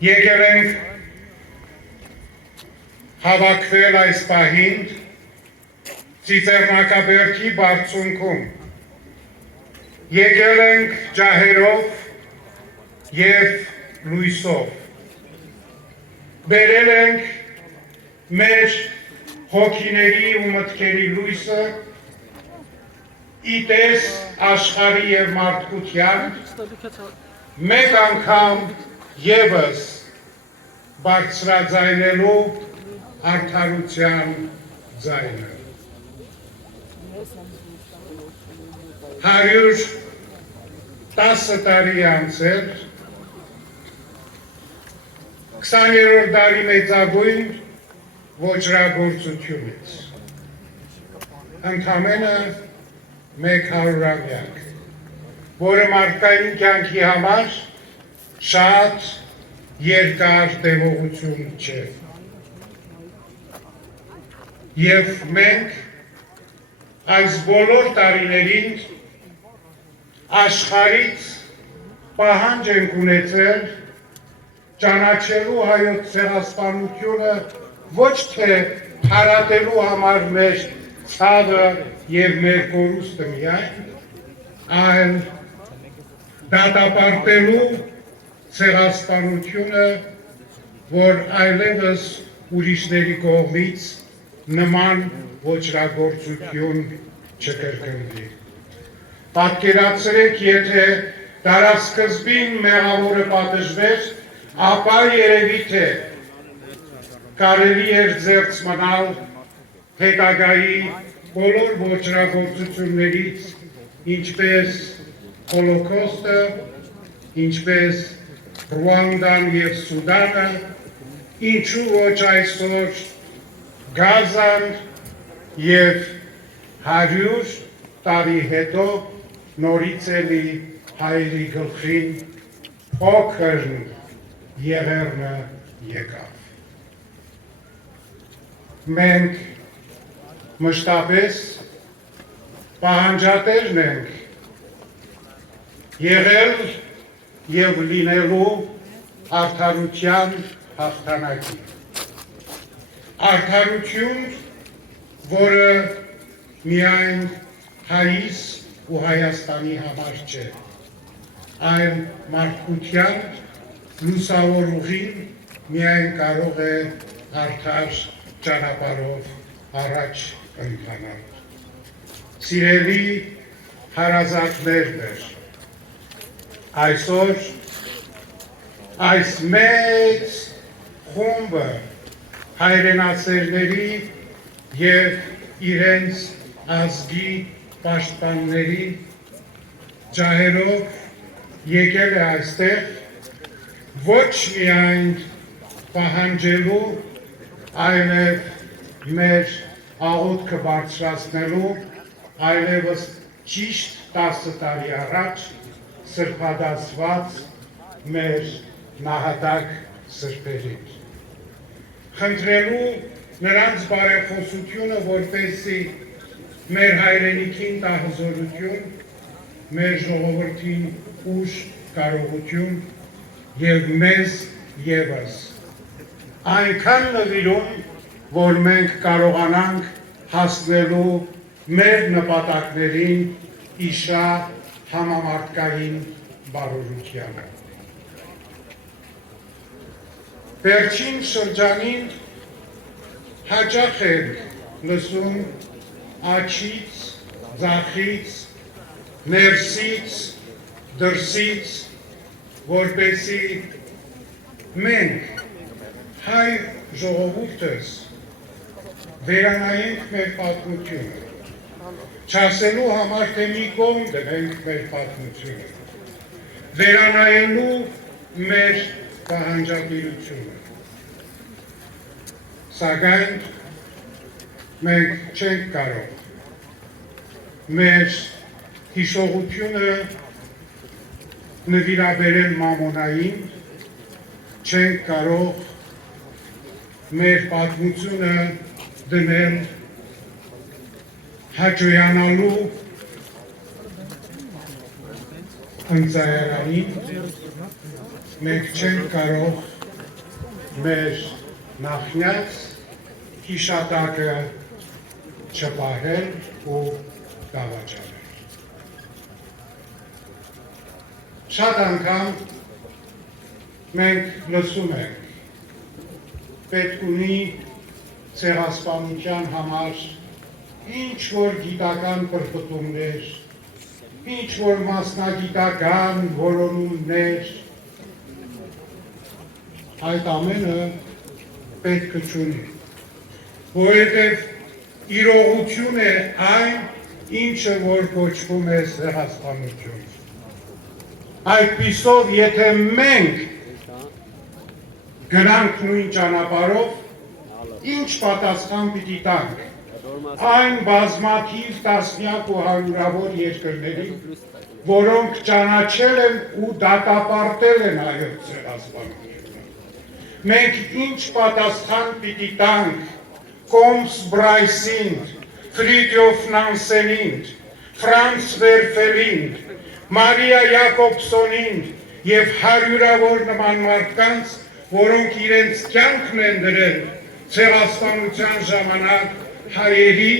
եկել ենք հավաքվել այս պահին Ծիծեռնակաբերդի բարձունքում, եկել ենք ջահերով և լույսով, բերել ենք մեր հոգիների ու մտքերի լույսը իտես աշխարհի և մարդկության մեկ անգամ ևս բարձրաձայնելու արդարության ձայնը։ 110 տարի անցել 20-րդ դարի մեծագույն ոճրագործությունից, ընդամենը 100-ամյակ, որը մարդկային կյանքի համար շատ երկար տևողություն չէ։ Եվ մենք այս բոլոր տարիներին աշխարհից պահանջ ենք ունեցել ճանաչելու հայոց ցեղասպանությունը ոչ թե հարատելու համար մեր ցավը և մեր կորուստը միայն, այլ դատապարտելու ցեղասպանությունը, որ այլևս ուրիշների կողմից նման ոճրագործություն չկրկնվի։ Պատկերացրեք, եթե դարասկզբին մեղավորը պատժվեր, ապա երևի թե կարելի էր զերծ մնալ հետագայի բոլոր ոճրագործություններից, ինչպես Հոլոքոստը, ինչպես Ռուանդան և Սուդանը, ինչու ոչ այսօր Գազան և 100 տարի հետո նորից էլի հայերի գլխին փոքրն եղեռնը եկավ։ Մենք մշտապես պահանջատերն ենք եղել և լինելու արդարության հաղթանակի։ Արդարություն, որը միայն հայիս ու Հայաստանի համար չէ, այլ մարդկության լուսավոր ուղին միայն կարող է արդար ճանապարհով առաջ ընթանալ։ Սիրելի հարազատներ, այսօր այս մեծ խումբը հայրենասերների և իրենց ազգի պաշտպանների ջահերով եկել է այստեղ ոչ միայն պահանջելու, այլև մեր աղոթքը բարձրացնելու, այլևս ճիշտ 10 տարի առաջ սրբադասված մեր նահատակ սրբերին։ Խնդրելու նրանց բարեխոսությունը, որպեսզի մեր հայրենիքին տա հզորություն, մեր ժողովրդին ուժ կարողություն և մեզ ևս այնքան նվիրում, որ մենք կարողանանք հասնելու մեր նպատակներին իշա համամարտկային բարօրությանը։ Վերջին շրջանին հաճախ ենք լսում աջից, ձախից, ներսից, դրսից, որպեսզի մենք հայ ժողովուրդս վերանայենք մեր պատմությունը, չասելու համար, թե մի կողմ դնենք մեր պատմությունը, վերանայելու մեր պահանջատիրությունը։ Սակայն մենք չենք կարող մեր հիշողությունը նվիրաբերել մամոնային, չենք կարող մեր պատմությունը դնել հաճոյանալու ընծայարանին, մենք չենք կարող մեր նախնյաց հիշատակը չպահել ու դավաճանել։ Շատ անգամ մենք լսում ենք, պետք ունի ցեղասպանության համար ինչ-որ գիտական պրպտումներ, ինչ-որ մասնագիտական որոնումներ, այդ ամենը պետք չունի, որովհետև իրողություն է այն, ինչը որ կոչվում է ցեղասպանություն։ Այդպիսով, եթե մենք գնանք նույն ճանապարհով, ինչ պատասխան պիտի տանք այն բազմաթիվ տասնյակ ու հարյուրավոր երկրների, որոնք ճանաչել են ու դատապարտել են հայոց ցեղասպանությունը։ Մենք ինչ պատասխան պիտի տանք Կոմս Բրայսին, Ֆրիդյոֆ Նանսենին, Ֆրանց Վերֆելին, Մարիա Յակոբսոնին և հարյուրավոր նման մարդկանց, որոնք իրենց կյանքն են դրել ցեղասպանության ժամանակ հայերի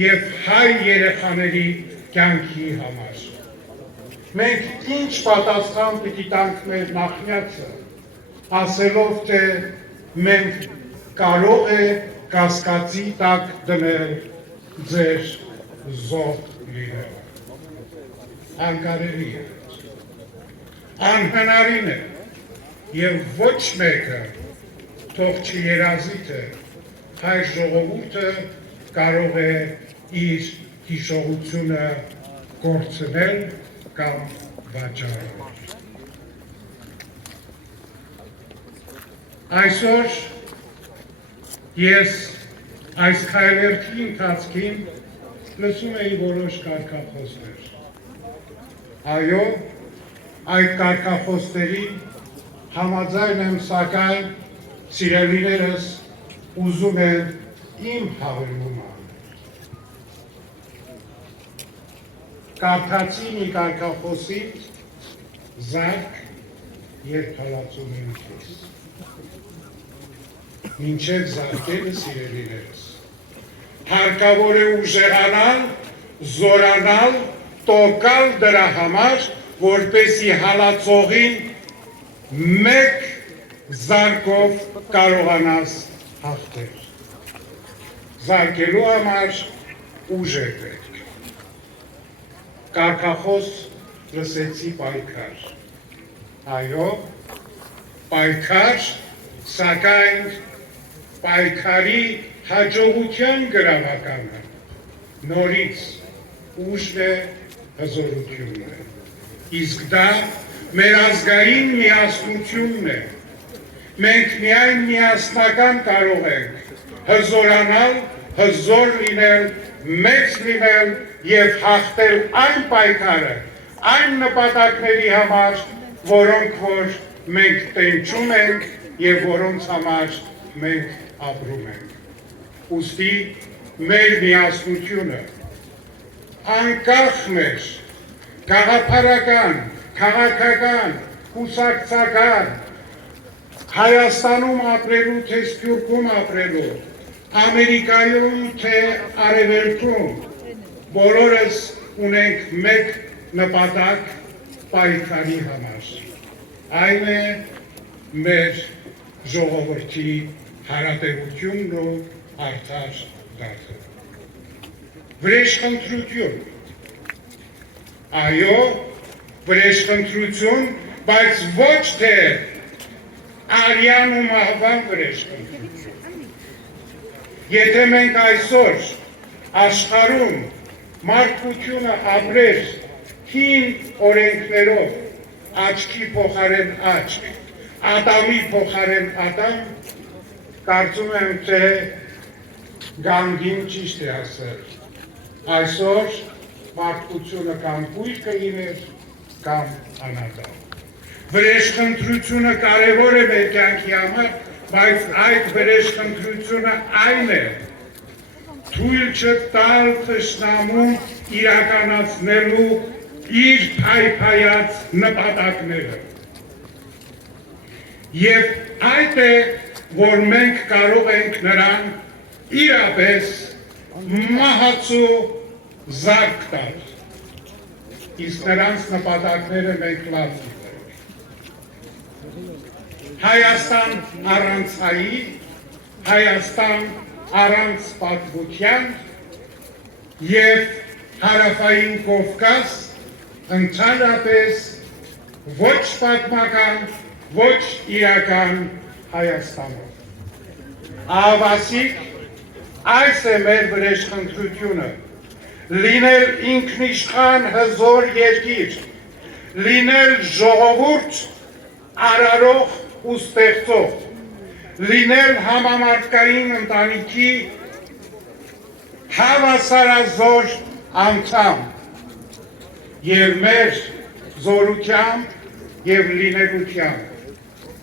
և հայ երեխաների կյանքի համար։ Մենք ինչ պատասխան պիտի տանք մեր նախնյացը, ասելով, թե մենք կարող է կասկածի տակ դնել ձեր զոհ լինելը։ Անկարելի է, անհնարին է, և ոչ մեկը թող չերազի, թե հայ ժողովուրդը կարող է իր հիշողությունը կորցնել կամ վաճառել։ Այսօր ես այս քայլերթի ընթացքին լսում էի որոշ կարգախոսներ։ Այո, այդ կարգախոսներին համաձայն եմ, սակայն սիրելիներս ուզում են իմ հավելումը կարդացի մի կարգախոսի զարկ և թալացում եմ քեզ։ Մինչև զարկելը սիրելիներս, հարկավոր է ուժեղանալ, զորանալ, տոկալ դրա համար, որպեսզի հալածողին մեկ զարկով կարողանաս հաղթել։ Զարկելու համար ուժ է պետք։ Կարգախոս լսեցի պայքար։ Այո, պայքար, սակայն պայքարի հաջողության գրավականը նորից ուժն է, հզորությունն է։ Իսկ դա մեր ազգային միասնությունն է։ Մենք միայն միասնական կարող ենք հզորանալ, հզոր լինել, մեծ լինել և հաղթել այն պայքարը, այն նպատակների համար, որոնք որ մենք տենչում ենք և որոնց համար մենք ապրում ենք։ Ուստի մեր միասնությունը անկախ մեր գաղափարական, քաղաքական, կուսակցական, Հայաստանում ապրելու, թե Սփյուռքում ապրելու, Ամերիկայում, թե Արևելքում, բոլորս ունենք մեկ նպատակ պայքարի համար։ Այն է մեր ժողովրդի հարատևությունն ու արդար դարձը։ Վրեժխնդրություն։ Այո, վրեժխնդրություն, բայց ոչ թե արյան ու մահվան վրեժխնդրություն։ Եթե մենք այսօր աշխարհում մարդկությունը ապրեր հին օրենքներով, աչքի փոխարեն աչք, ատամի փոխարեն ատամ, կարծում եմ, թե գանգին ճիշտ է ասել։ Այսօր մարդկությունը կամ կույր կլիներ, կամ անատամ։ Վրեժխնդրությունը կարևոր է մեր կյանքի համար, բայց այդ վրեժխնդրությունը այն է, թույլ չտալ թշնամուն իրականացնելու իր փայփայած նպատակները։ Եվ այդ է որ մենք կարող ենք նրան իրապես մահացու զարկ տալ, իսկ նրանց նպատակները մենք լավ գիտենք։ Հայաստան առանց հայի, Հայաստան առանց պատմության և հարավային Կովկաս ընդհանրապես ոչ պատմական, ոչ իրական Հայաստանով։ Ահավասիկ, այս է մեր վրեժխնդրությունը, լինել ինքնիշխան հզոր երկիր, լինել ժողովուրդ արարող ու ստեղծող, լինել համամարտկային ընտանիքի հավասարազոր անդամ և մեր զորությամբ և լինելությամբ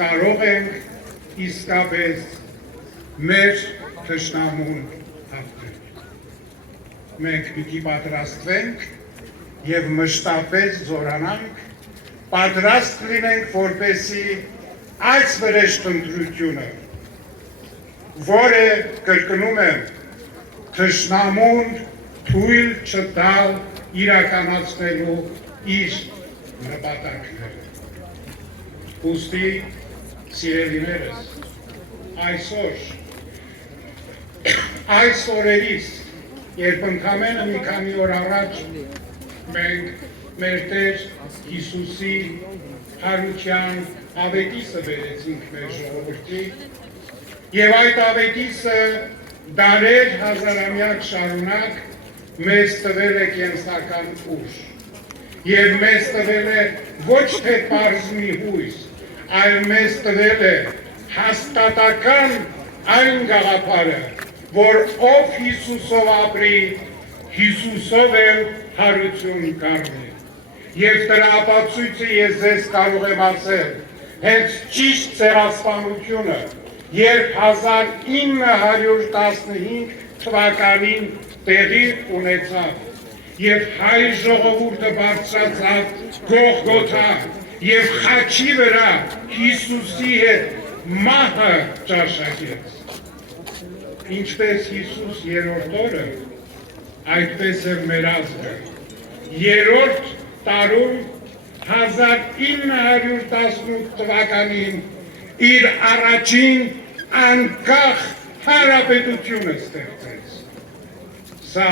կարող ենք իսկապես մեր թշնամուն հաղթել։ Մենք պիտի պատրաստվենք և մշտապես զորանանք, պատրաստ լինենք, որպեսզի այս վրեժխնդրությունը, որը կրկնում եմ, թշնամուն թույլ չտալ իրականացնելու իր նպատակները։ Ուստի, սիրելիներս, այս օրերից, երբ ընդամենը մի քանի օր առաջ մենք մեր Տեր Հիսուսի հարության ավետիսը բերեցինք մեր ժողովրդի, և այդ ավետիսը դարեր հազարամյակ շարունակ մեզ տվել է կենսական ուժ, և մեզ տվել է ոչ թե պարզ մի հույս, այլ մեզ տվել է հաստատական այն գաղափարը, որ ով Հիսուսով ապրի, Հիսուսով էլ հարություն կառնի։ Եվ դրա ապացույցը ես ձեզ կարող եմ ասել, հենց ճիշտ ցեղասպանությունը, երբ 1915 թվականին տեղի ունեցավ և հայ ժողովուրդը բարձրացավ Գողգոթա և խաչի վրա Հիսուսի հետ մահը ճաշակեց։ Ինչպես Հիսուս երրորդ օրը, այդպես էլ մեր ազգը։ Երրորդ տարում 1918 թվականին իր առաջին անկախ հանրապետությունը ստեղծեց։ Սա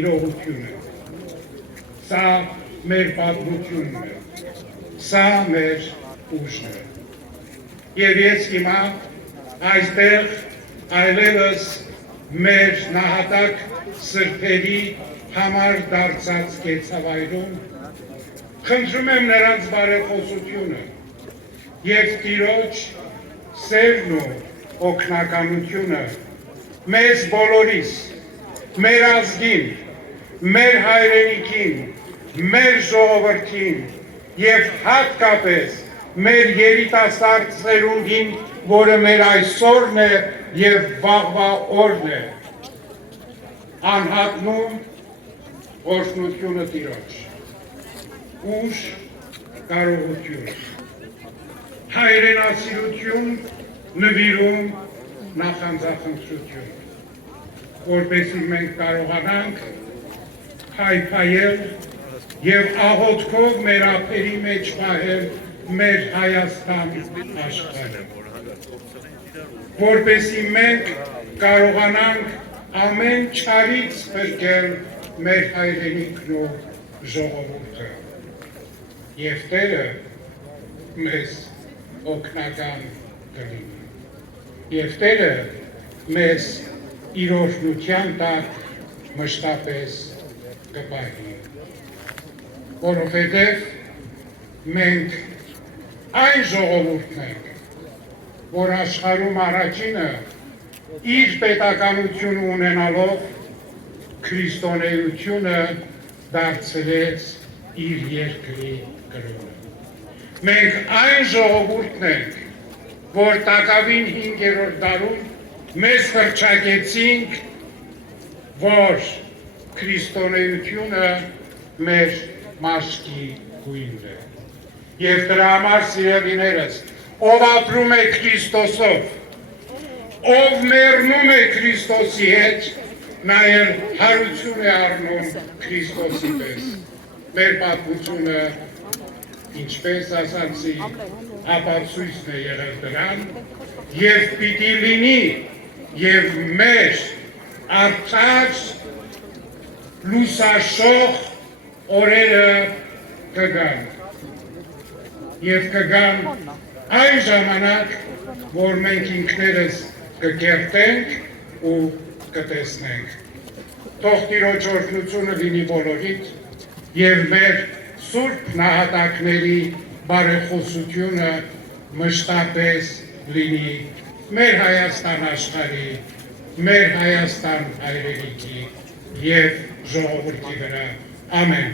իրողություն է, սա մեր պատմությունն է, սա մեր ուժն է։ Եվ ես հիմա այստեղ այլևս մեր նահատակ սրբերի համար դարձած կեցավայրում խնդրում եմ նրանց բարեխոսությունը և Տիրոջ սերն ու օգնականությունը մեզ բոլորիս, մեր ազգին, մեր հայրենիքին, մեր ժողովրդին և հատկապես մեր երիտասարդ սերունդին, որը մեր այսօրն է և վաղվա օրն է, անհատնում օրհնությունը Տիրոջ, ուժ, կարողություն, հայրենասիրություն, նվիրում, նախանձախնդրություն, որպեսզի մենք կարողանանք փայփայել և աղոթքով մեր ափերի մեջ պահել մեր Հայաստան աշխարհը, որպեսզի մենք կարողանանք ամեն չարից փրկել մեր հայրենիքն ու ժողովուրդը, և Տերը մեզ օգնական կլինի, և Տերը մեզ իր օրհնության տակ մշտապես կպահի, որովհետև մենք այն ժողովուրդն ենք, որ աշխարհում առաջինը իր պետականությունը ունենալով քրիստոնեությունը դարձրեց իր երկրի կրոնը։ Մենք այն ժողովուրդն ենք, որ տակավին 5-րդ դարում մեզ հռչակեցինք, որ քրիստոնեությունը մեր մաշկի գույնն է։ Եվ դրա համար, սիրելիներս, ով ապրում է Քրիստոսով, ով մեռնում է Քրիստոսի հետ, նաև հարություն է առնում Քրիստոսի պես։ Մեր պատմությունը, ինչպես ասացի, ապացույցն է եղել դրան, եւ պիտի լինի, եւ մեր արդար լուսաշող օրերը կգան։ Եվ կգան այն ժամանակ, որ մենք ինքներս կկերտենք ու կտեսնենք։ Թող Տիրոջ օրհնությունը լինի բոլորիդ եւ մեր սուրբ նահատակների բարեխոսությունը մշտապես լինի մեր Հայաստան աշխարհի, մեր Հայաստան հայրենիքի եւ ժողովրդի վրա։ Ամեն։